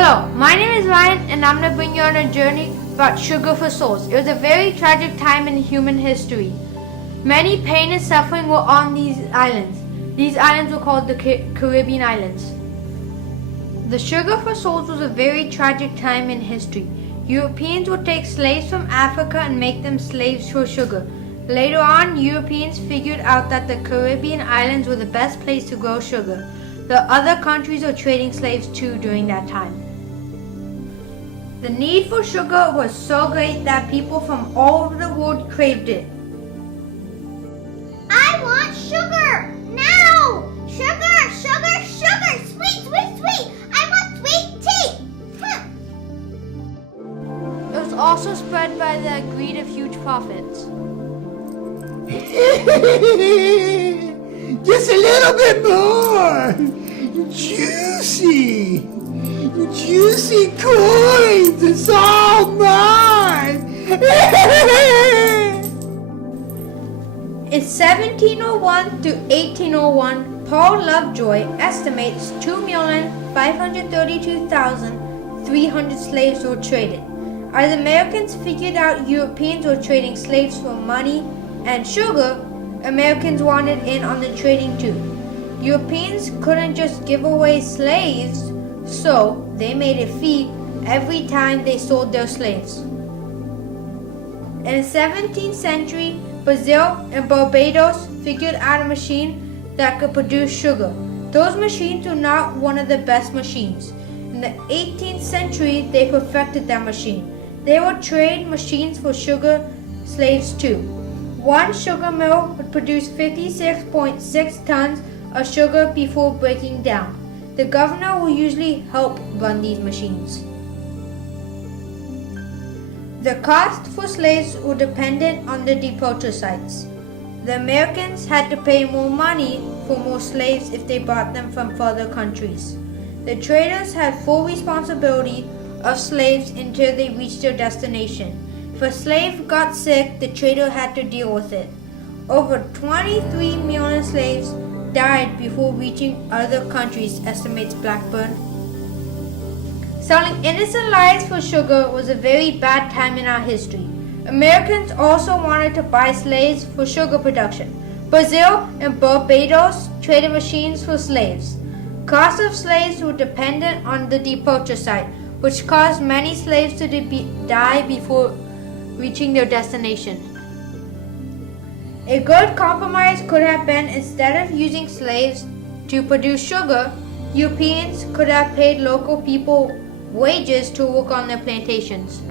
Hello, my name is Ryan and I'm going to bring you on a journey about sugar for souls. It was a very tragic time in human history. Many pain and suffering were on these islands. These islands were called the Caribbean Islands. The Sugar for Souls was a very tragic time in history. Europeans would take slaves from Africa and make them slaves for sugar. Later on, Europeans figured out that the Caribbean Islands were the best place to grow sugar. The other countries were trading slaves too during that time. The need for sugar was so great that people from all over the world craved it. I want sugar! Now! Sugar, sugar, sugar! Sweet, sweet, sweet! I want sweet tea! It was also spread by the greed of huge profits. Just a little bit more! Juicy! Juicy coins! It's all mine! In 1701 to 1801, Paul Lovejoy estimates 2,532,300 slaves were traded. As Americans figured out Europeans were trading slaves for money and sugar, Americans wanted in on the trading too. Europeans couldn't just give away slaves, so they made a fee every time they sold their slaves. In the 17th century, Brazil and Barbados figured out a machine that could produce sugar. Those machines were not one of the best machines. In the 18th century, they perfected that machine. They would trade machines for sugar slaves too. One sugar mill would produce 56.6 tons of sugar before breaking down. The governor will usually help run these machines. The cost for slaves were dependent on the departure sites. The Americans had to pay more money for more slaves if they bought them from further countries. The traders had full responsibility of slaves until they reached their destination. If a slave got sick, the trader had to deal with it. Over 23 million slaves died before reaching other countries, estimates Blackburn. Selling innocent lives for sugar was a very bad time in our history. Americans also wanted to buy slaves for sugar production. Brazil and Barbados traded machines for slaves. Cost of slaves were dependent on the departure site, which caused many slaves to die before reaching their destination. A good compromise could have been, instead of using slaves to produce sugar, Europeans could have paid local people wages to work on their plantations.